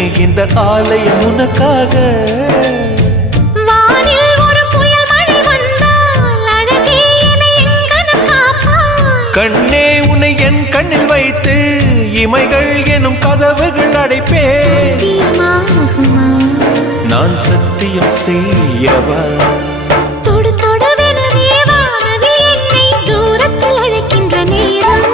இந்த ஆலயம் உனக்காக. வானில் ஒரு புயல் மழை வந்தால் அழகே என்னை எங்கனம் காப்பாய். கண்ணே உன்னை என் கண்ணில் வைத்து இமைகள் எனும் கதவுகள் அடைப்பேன். சத்தியமாகுமா? நான் சத்தியம் செய்யவா? தொடு தொடுவெனவே வானவில் என்னை தூரத்தில் அழைக்கின்ற நேரம்.